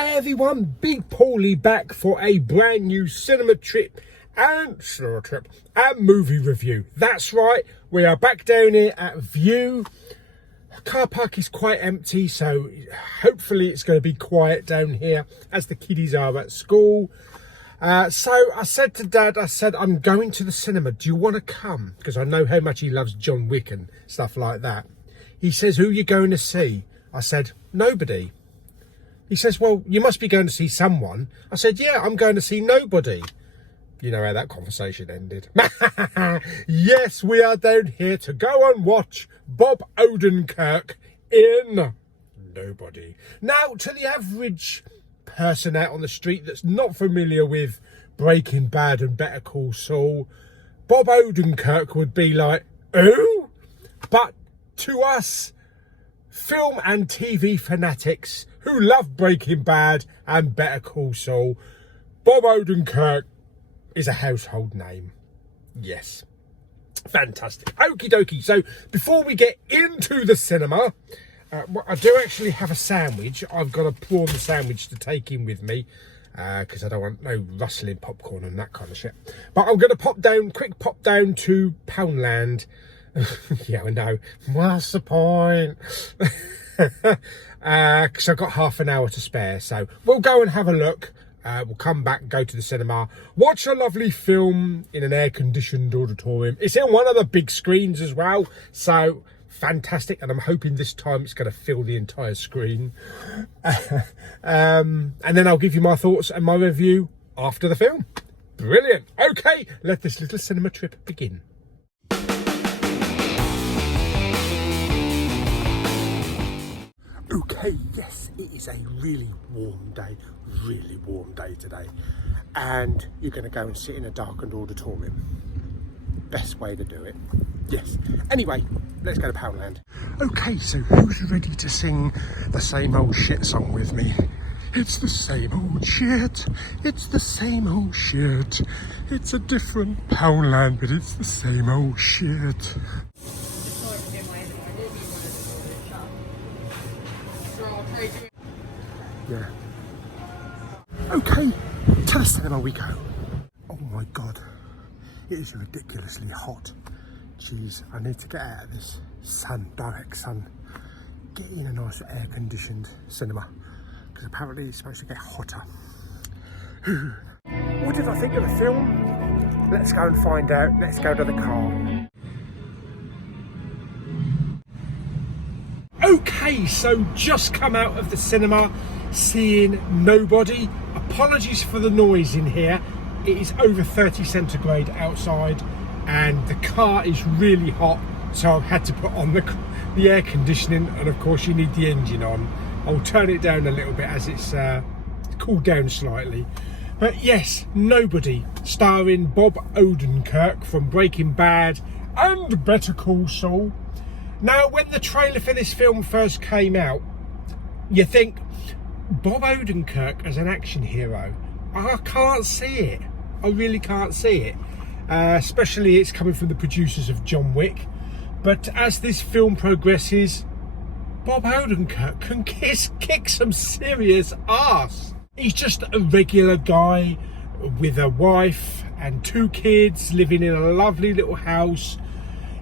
G'day everyone, Big Pauly back for a brand new cinema trip and movie review. That's right, we are back down here at View. Car park is quite empty, so hopefully it's going to be quiet down here as the kiddies are at school. So I said to Dad, I'm going to the cinema, do you want to come? Because I know how much he loves John Wick and stuff like that. He says, who are you going to see? I said, nobody. He says, well, you must be going to see someone. I said, yeah, I'm going to see nobody. You know how that conversation ended. Yes, we are down here to go and watch Bob Odenkirk in Nobody. Now, to the average person out on the street that's not familiar with Breaking Bad and Better Call Saul, Bob Odenkirk would be like, who? But to us, film and TV fanatics who love Breaking Bad and Better Call Saul, Bob Odenkirk is a household name. Yes. Fantastic. Okie dokie. So before we get into the cinema, I do actually have a sandwich. I've got a prawn sandwich to take in with me because I don't want no rustling popcorn and that kind of shit. But I'm going to quick pop down to Poundland. Yeah, I know. What's the point? Because I've got half an hour to spare. So we'll go and have a look. We'll come back, go to the cinema, watch a lovely film in an air-conditioned auditorium. It's in one of the big screens as well, so fantastic. And I'm hoping this time it's going to fill the entire screen. And then I'll give you my thoughts and my review after the film. Brilliant. Okay, let this little cinema trip begin. Okay, yes, it is a really warm day today, and you're going to go and sit in a darkened auditorium. Best way to do it. Yes. Anyway, let's go to Poundland. Okay, so who's ready to sing the same old shit song with me? It's the same old shit. It's the same old shit. It's a different Poundland, but it's the same old shit. Yeah. Okay, to the cinema we go. Oh my god, it is ridiculously hot. Jeez, I need to get out of this sun, direct sun. Get in a nice air-conditioned cinema, because apparently it's supposed to get hotter. What did I think of the film? Let's go and find out. Let's go to the car. Okay, so just come out of the cinema seeing Nobody. Apologies for the noise in here. It is over 30 centigrade outside and the car is really hot, so I've had to put on the air conditioning, and of course you need the engine on. I'll turn it down a little bit as it's cooled down slightly. But yes, Nobody, starring Bob Odenkirk from Breaking Bad and Better Call Saul. Now, when the trailer for this film first came out, you think, Bob Odenkirk as an action hero, I can't see it. I really can't see it. Especially it's coming from the producers of John Wick. But as this film progresses, Bob Odenkirk can kick some serious ass. He's just a regular guy with a wife and 2 kids living in a lovely little house.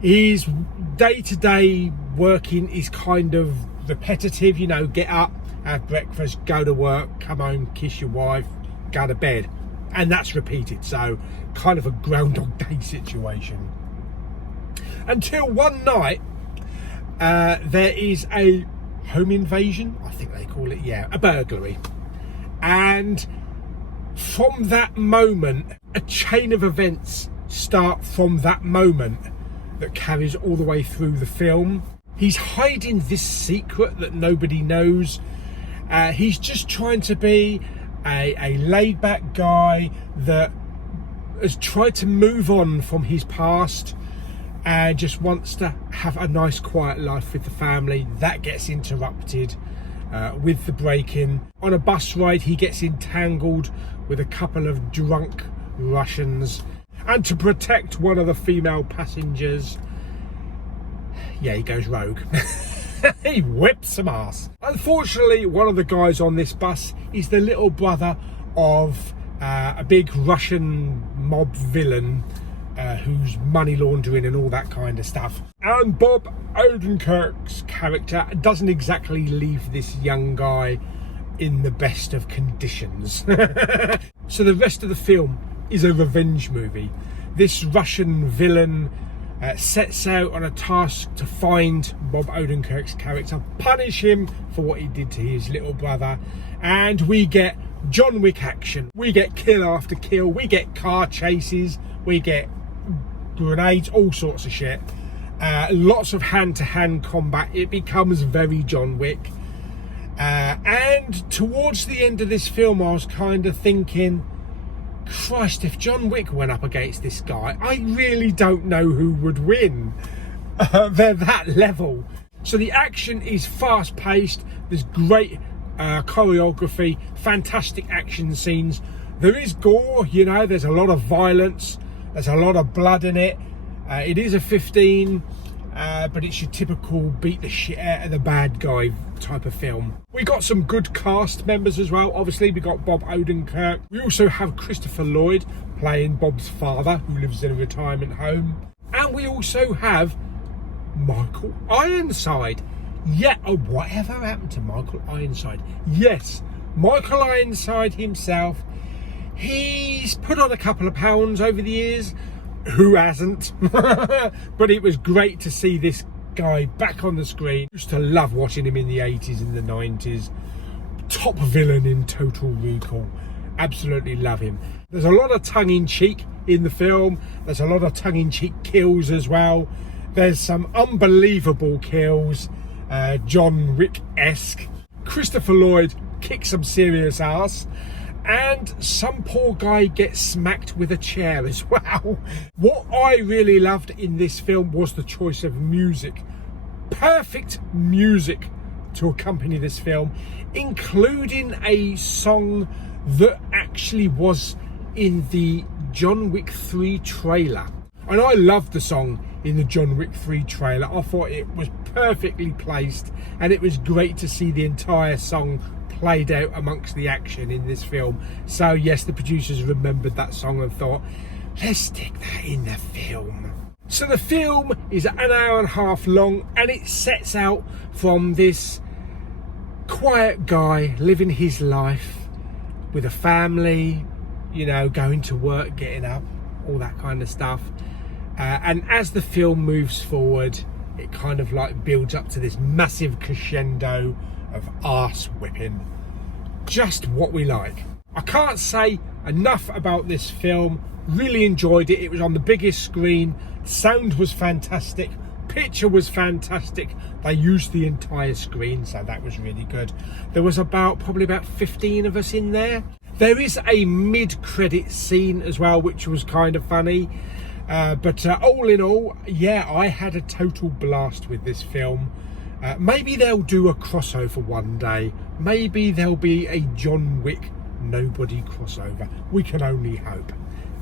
His day-to-day working is kind of repetitive, you know, get up, have breakfast, go to work, come home, kiss your wife, go to bed. And that's repeated, so kind of a Groundhog Day situation. Until one night, there is a home invasion, I think they call it, yeah, a burglary. And from that moment, a chain of events start from that moment that carries all the way through the film. He's hiding this secret that nobody knows. He's just trying to be a laid-back guy that has tried to move on from his past and just wants to have a nice quiet life with the family. That gets interrupted with the break-in. On a bus ride, he gets entangled with a couple of drunk Russians, and to protect one of the female passengers, yeah, he goes rogue. He whips some ass. Unfortunately, one of the guys on this bus is the little brother of a big Russian mob villain who's money laundering and all that kind of stuff. And Bob Odenkirk's character doesn't exactly leave this young guy in the best of conditions. So the rest of the film is a revenge movie. This Russian villain sets out on a task to find Bob Odenkirk's character, punish him for what he did to his little brother, and we get John Wick action. We get kill after kill, we get car chases, we get grenades, all sorts of shit. Lots of hand-to-hand combat. It becomes very John Wick. And towards the end of this film, I was kind of thinking, Christ, if John Wick went up against this guy, I really don't know who would win. They're that level. So the action is fast-paced. There's great choreography, fantastic action scenes. There is gore, you know, there's a lot of violence. There's a lot of blood in it. It is a 15, but it's your typical beat the shit out of the bad guy type of film. We got some good cast members as well. Obviously, we got Bob Odenkirk. We also have Christopher Lloyd playing Bob's father, who lives in a retirement home. And we also have Michael Ironside. Yeah, oh, whatever happened to Michael Ironside? Yes, Michael Ironside himself. He's put on a couple of pounds over the years. Who hasn't? But it was great to see this guy back on the screen. Used to love watching him in the 80s and the 90s. Top villain in Total Recall. Absolutely love him. There's a lot of tongue-in-cheek in the film. There's a lot of tongue-in-cheek kills as well. There's some unbelievable kills, John Wick-esque. Christopher Lloyd kicks some serious ass. And some poor guy gets smacked with a chair as well. What I really loved in this film was the choice of music. Perfect music to accompany this film, including a song that actually was in the John Wick 3 trailer. And I loved the song in the John Wick 3 trailer. I thought it was perfectly placed, and it was great to see the entire song played out amongst the action in this film. So yes, the producers remembered that song and thought, let's stick that in the film. So the film is an hour and a half long, and it sets out from this quiet guy living his life with a family, you know, going to work, getting up, all that kind of stuff. And as the film moves forward, it kind of like builds up to this massive crescendo of arse whipping. Just what we like. I can't say enough about this film. Really enjoyed it. It was on the biggest screen. Sound was fantastic. Picture was fantastic. They used the entire screen, so that was really good. There was probably about 15 of us in there. There is a mid-credit scene as well, which was kind of funny. But all in all, yeah, I had a total blast with this film. Maybe they'll do a crossover one day. Maybe there'll be a John Wick Nobody crossover. We can only hope.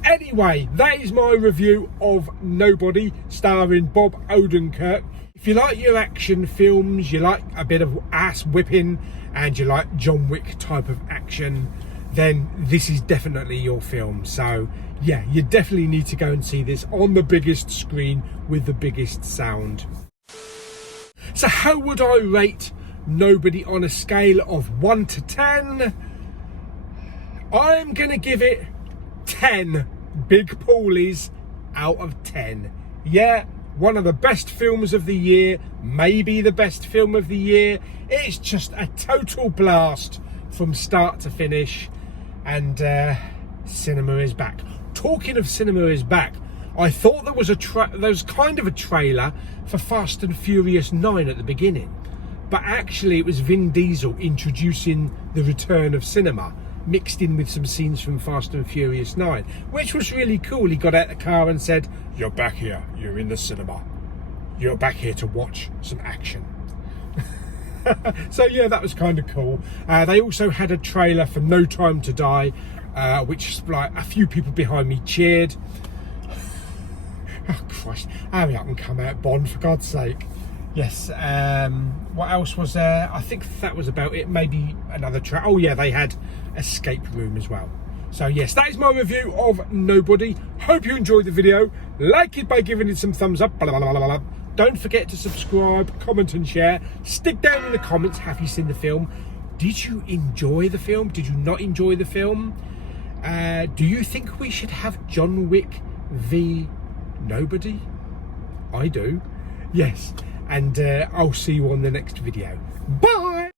Anyway, that is my review of Nobody, starring Bob Odenkirk. If you like your action films, you like a bit of ass whipping, and you like John Wick type of action, then this is definitely your film. So yeah, you definitely need to go and see this on the biggest screen with the biggest sound. So how would I rate Nobody on a scale of 1 to 10? I'm going to give it 10 big Paulies out of 10. Yeah, one of the best films of the year, maybe the best film of the year. It's just a total blast from start to finish, and cinema is back. Talking of cinema is back, I thought there was kind of a trailer for Fast and Furious 9 at the beginning, but actually it was Vin Diesel introducing the return of cinema, mixed in with some scenes from Fast and Furious 9, which was really cool. He got out of the car and said, "You're back here, you're in the cinema. You're back here to watch some action." So yeah, that was kind of cool. They also had a trailer for No Time to Die, which like a few people behind me cheered. Oh Christ, hurry up and come out, Bond, for God's sake. Yes, What else was there? I think that was about it. Maybe another track. Oh yeah, they had Escape Room as well. So yes, that is my review of Nobody. Hope you enjoyed the video. Like it by giving it some thumbs up. Blah, blah, blah, blah, blah. Don't forget to subscribe, comment and share. Stick down in the comments, have you seen the film? Did you enjoy the film? Did you not enjoy the film? Do you think we should have John Wick v Nobody? I do. Yes. And I'll see you on the next video. Bye!